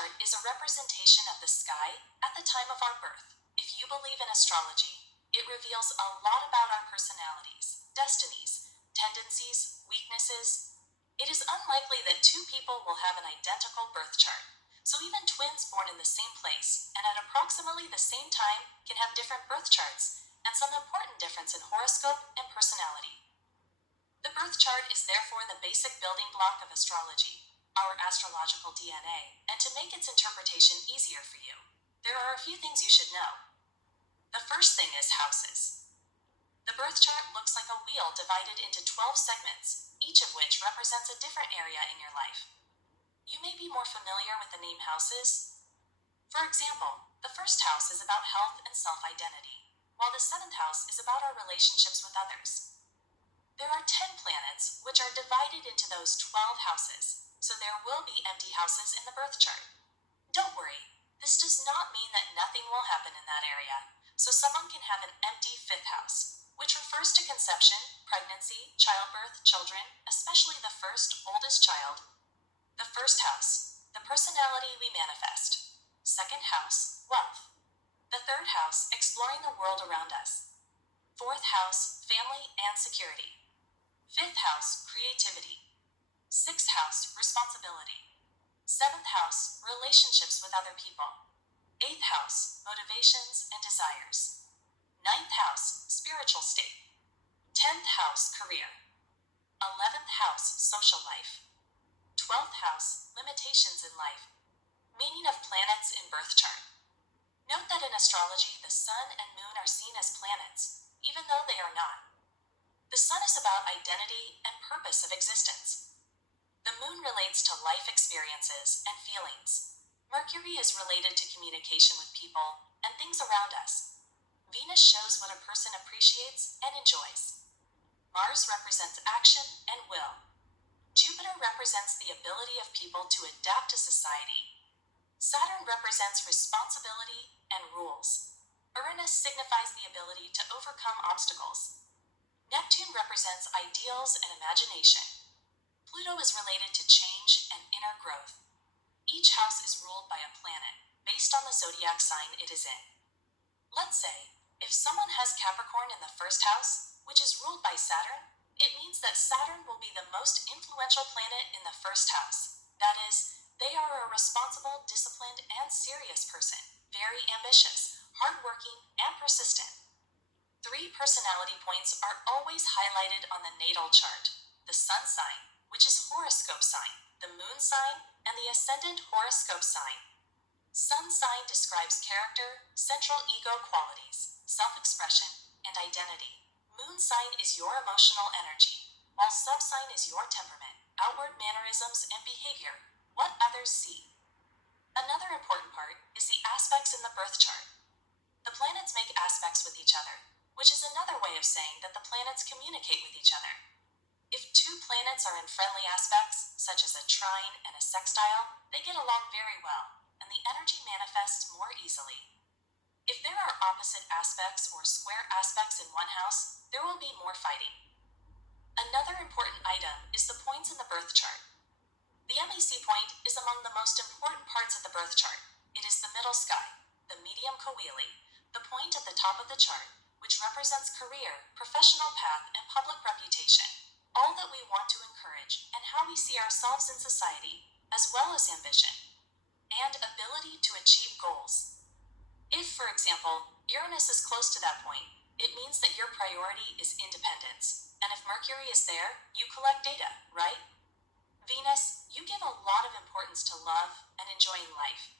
chart is a representation of the sky at the time of our birth. If you believe in astrology, it reveals a lot about our personalities, destinies, tendencies, weaknesses. It is unlikely that two people will have an identical birth chart, so even twins born in the same place and at approximately the same time can have different birth charts and some important difference in horoscope and personality. The birth chart is therefore the basic building block of astrology, our astrological DNA, and to make its interpretation easier for you, there are a few things you should know. The first thing is houses. The birth chart looks like a wheel divided into 12 segments, each of which represents a different area in your life. You may be more familiar with the name houses. For example, the first house is about health and self-identity, while the seventh house is about our relationships with others. There are 10 planets, which are divided into those 12 houses, so there will be empty houses in the birth chart. Don't worry, this does not mean that nothing will happen in that area, so someone can have an empty fifth house, which refers to conception, pregnancy, childbirth, children, especially the first, oldest child. The first house, the personality we manifest. Second house, wealth. The third house, exploring the world around us. Fourth house, family and security. Fifth house, creativity. Sixth house, responsibility. Seventh house, relationships with other people. Eighth house, motivations and desires. Ninth house, spiritual state. 10th house, career. 11th house, social life. 12th house, limitations in life. Meaning of planets in birth chart. Note that in astrology, the sun and moon are seen as planets, even though they are not. The sun is about identity and purpose of existence. The moon relates to life experiences and feelings. Mercury is related to communication with people and things around us. Venus shows what a person appreciates and enjoys. Mars represents action and will. Jupiter represents the ability of people to adapt to society. Saturn represents responsibility and rules. Uranus signifies the ability to overcome obstacles. Neptune represents ideals and imagination. Pluto is related to change and inner growth. Each house is ruled by a planet, based on the zodiac sign it is in. Let's say, if someone has Capricorn in the first house, which is ruled by Saturn, it means that Saturn will be the most influential planet in the first house. That is, they are a responsible, disciplined, and serious person, very ambitious, hardworking, and persistent. 3 personality points are always highlighted on the natal chart: the sun sign, which is horoscope sign, the moon sign, and the ascendant horoscope sign. Sun sign describes character, central ego qualities, self-expression, and identity. Moon sign is your emotional energy, while subsign is your temperament, outward mannerisms, and behavior, what others see. Another important part is the aspects in the birth chart. The planets make aspects with each other, which is another way of saying that the planets communicate with each other. If 2 planets are in friendly aspects, such as a trine and a sextile, they get along very well, and the energy manifests more easily. If there are opposite aspects or square aspects in one house, there will be more fighting. Another important item is the points in the birth chart. The MEC point is among the most important parts of the birth chart. It is the middle sky, the medium coeli, the point at the top of the chart, which represents career, professional path, and public reputation. All that we want to encourage and how we see ourselves in society, as well as ambition and ability to achieve goals. If, for example, Uranus is close to that point, it means that your priority is independence, and if Mercury is there, you collect data, right? Venus, you give a lot of importance to love and enjoying life.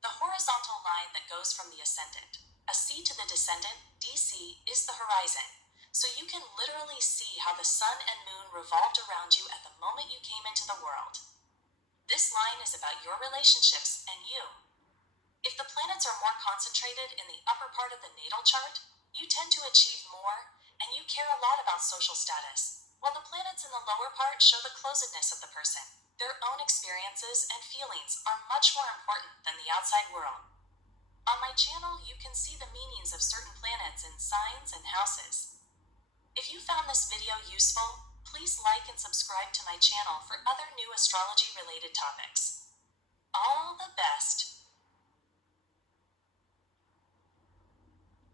The horizontal line that goes from the ascendant, a C to the descendant, DC, is the horizon. So you can literally see how the sun and moon revolved around you at the moment you came into the world. This line is about your relationships and you. If the planets are more concentrated in the upper part of the natal chart, you tend to achieve more, and you care a lot about social status, while the planets in the lower part show the closedness of the person. Their own experiences and feelings are much more important than the outside world. On my channel, you can see the meanings of certain planets in signs and houses. If you found this video useful, please like and subscribe to my channel for other new astrology-related topics.